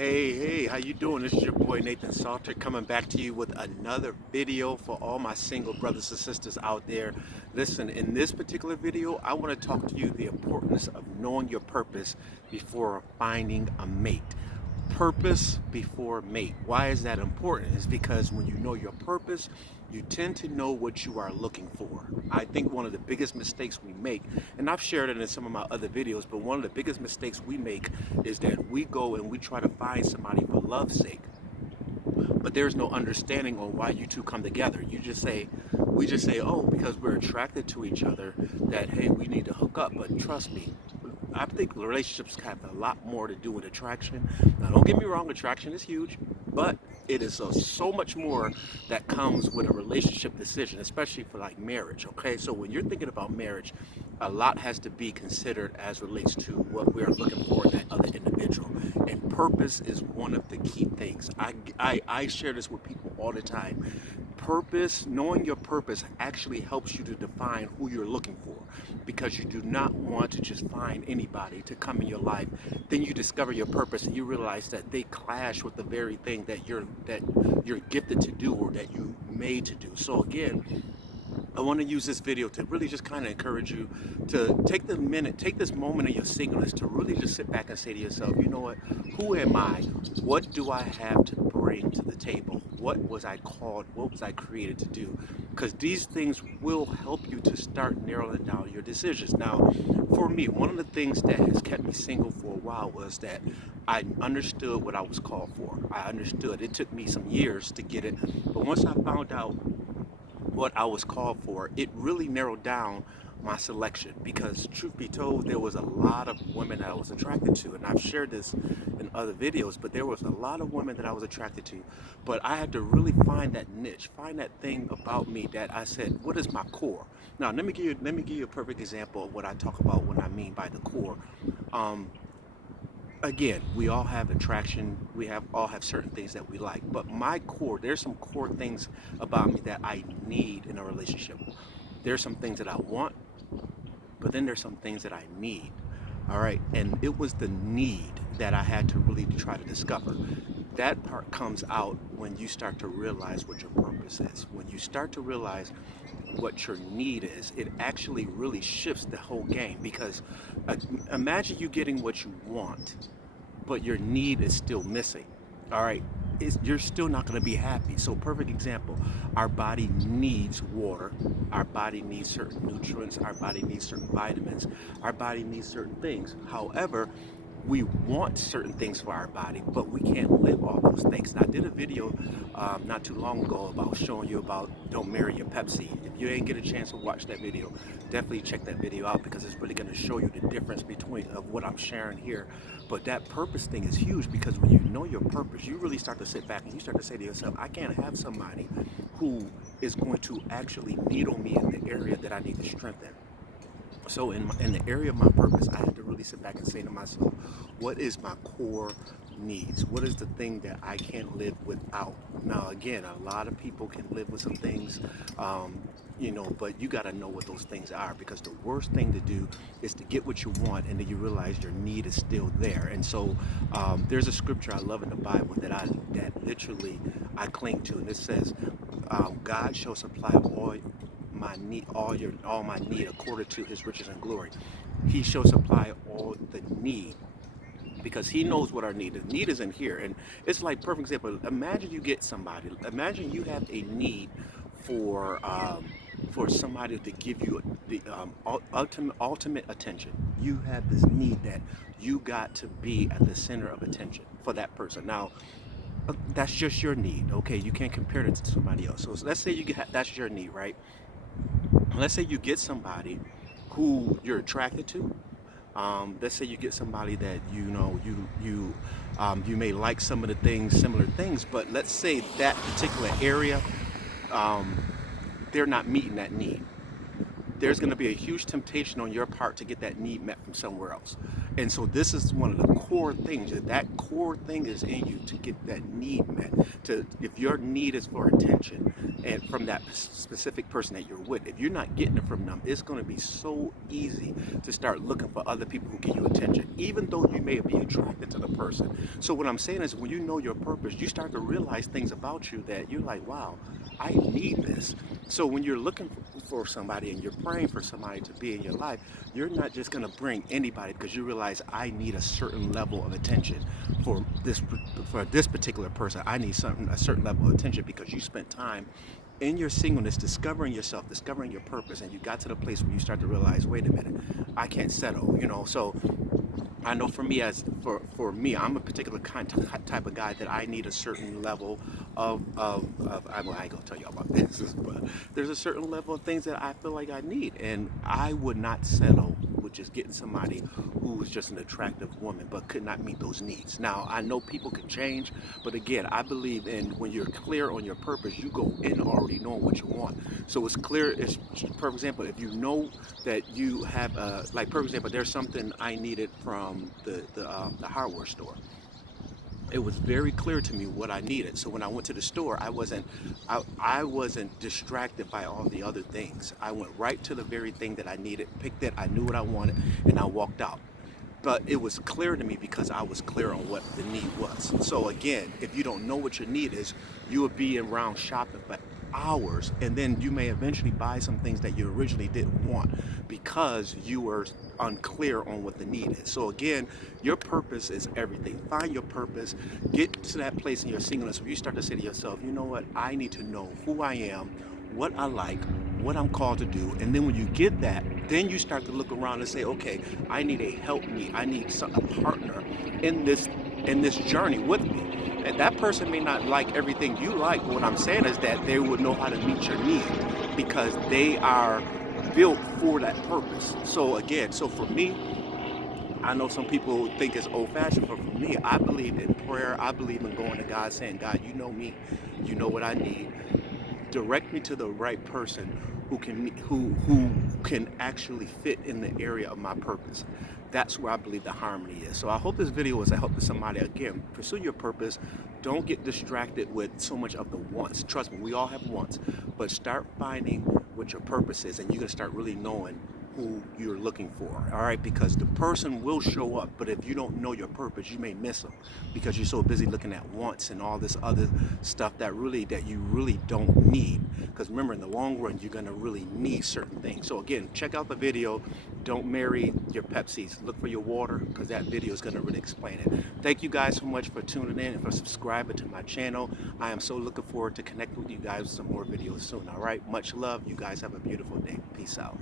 Hey, how you doing? This is your boy Nathan Salter coming back to you with another video for all my single brothers and sisters out there. Listen, in this particular video, I want to talk to you the importance of knowing your purpose before finding a mate. Purpose before mate. Why is that important? It's because when you know your purpose, you tend to know what you are looking for. I think one of the biggest mistakes we make, and I've shared it in some of my other videos, but one of the biggest mistakes we make is that we go and we try to find somebody for love's sake, but there's no understanding on why you two come together. We just say, oh, because we're attracted to each other, that hey, we need to hook up. But trust me, I think relationships have a lot more to do with attraction. Now, don't get me wrong, attraction is huge, but it is so much more that comes with a relationship decision, especially for like marriage. Okay, so when you're thinking about marriage, a lot has to be considered as relates to what we are looking for in that other individual, and purpose is one of the key things. I share this with people all the time. Purpose, knowing your purpose actually helps you to define who you're looking for, because you do not want to just find anybody to come in your life. Then you discover your purpose and you realize that they clash with the very thing that you're gifted to do or that you made to do. So again, I want to use this video to really just kind of encourage you to take this moment of your singleness to really just sit back and say to yourself, you know what, who am I? What do I have to bring to the table? What was I called? What was I created to do? Because these things will help you to start narrowing down your decisions. Now, for me, one of the things that has kept me single for a while was that I understood what I was called for. I understood. It took me some years to get it, but once I found out what I was called for, it really narrowed down my selection, because truth be told, there was a lot of women that I was attracted to, and I've shared this in other videos, but there was a lot of women that I was attracted to, but I had to really find that niche, find that thing about me that I said, what is my core? Now, let me give you a perfect example of what I talk about when I mean by the core. Um, Again, we all have attraction, all have certain things that we like, but my core, there's some core things about me that I need in a relationship. There's some things that I want, but then there's some things that I need. All right, and it was the need that I had to really try to discover. That part comes out when you start to realize what your purpose is. When you start to realize what your need is, it actually really shifts the whole game, because uh, imagine you getting what you want, but your need is still missing. All right, you're still not going to be happy. So, perfect example, our body needs water, our body needs certain nutrients, our body needs certain vitamins, our body needs certain things. However, we want certain things for our body, but we can't live off those things. And I did a video not too long ago about showing you about don't marry your Pepsi. If you ain't get a chance to watch that video, definitely check that video out, because it's really going to show you the difference between of what I'm sharing here. But that purpose thing is huge, because when you know your purpose, you really start to sit back and you start to say to yourself, I can't have somebody who is going to actually needle me in the area that I need to strengthen. So in the area of my purpose, I had to really sit back and say to myself, what is my core needs? What is the thing that I can't live without? Now, again, a lot of people can live with some things, but you got to know what those things are, because the worst thing to do is to get what you want and then you realize your need is still there. And so there's a scripture I love in the Bible that literally I cling to, and it says, God shall supply all my need according to his riches and glory. He shall supply all the need, because he knows what our need is. Need is in here. And it's like, perfect example, imagine you have a need for somebody to give you the ultimate attention. You have this need that you got to be at the center of attention for that person. Now, that's just your need, okay? You can't compare it to somebody else. So let's say that's your need, right? Let's say you get somebody who you're attracted to. Let's say you get somebody that you may like some of the things, similar things, but let's say that particular area, um, they're not meeting that need. There's going to be a huge temptation on your part to get that need met from somewhere else. And so this is one of the core things. That core thing is in you to get that need met. To if your need is for attention and from that specific person that you're with, if you're not getting it from them, it's going to be so easy to start looking for other people who give you attention, even though you may be attracted to the person. So what I'm saying is, when you know your purpose, you start to realize things about you that you're like, wow, I need this. So when you're looking for somebody and you're praying for somebody to be in your life, you're not just going to bring anybody, because you realize I need a certain level of attention for this particular person. I need a certain level of attention because you spent time in your singleness discovering yourself, discovering your purpose, and you got to the place where you start to realize, wait a minute, I can't settle. So I know for me, for me, I'm a particular type of guy that I need a certain level of I ain't gonna tell you all about this, but there's a certain level of things that I feel like I need, and I would not settle with just getting somebody who was just an attractive woman but could not meet those needs. Now I know people can change, but again, I believe in when you're clear on your purpose, you go in already knowing what you want. So it's clear. It's, for example, if you know that you have like, for example, there's something I needed from the hardware store. It was very clear to me what I needed. So when I went to the store, I wasn't distracted by all the other things. I went right to the very thing that I needed, picked it, I knew what I wanted, and I walked out. But it was clear to me because I was clear on what the need was. So again, if you don't know what your need is, you would be around shopping for hours, and then you may eventually buy some things that you originally didn't want because you were unclear on what the need is. So again, your purpose is everything. Find your purpose. Get to that place in your singleness where you start to say to yourself, you know what, I need to know who I am, what I like, what I'm called to do. And then when you get that, then you start to look around and say, okay, I need a help me. I need a partner in this journey with me. And that person may not like everything you like, but what I'm saying is that they would know how to meet your need because they are built for that purpose. So again, so for me, I know some people think it's old fashioned, but for me, I believe in prayer. I believe in going to God saying, God, you know me, you know what I need, direct me to the right person who can actually fit in the area of my purpose. That's where I believe the harmony is. So I hope this video was a help to somebody. Again, pursue your purpose. Don't get distracted with so much of the wants. Trust me, we all have wants, but start finding what your purpose is, and you're gonna start really knowing who you're looking for. All right, because the person will show up, but if you don't know your purpose, you may miss them because you're so busy looking at wants and all this other stuff that you really don't need. Because remember, in the long run, you're gonna really need certain things. So again, check out the video. Don't marry your Pepsis. Look for your water, because that video is gonna really explain it. Thank you guys so much for tuning in and for subscribing to my channel. I am so looking forward to connecting with you guys with some more videos soon. All right, much love. You guys have a beautiful day. Peace out.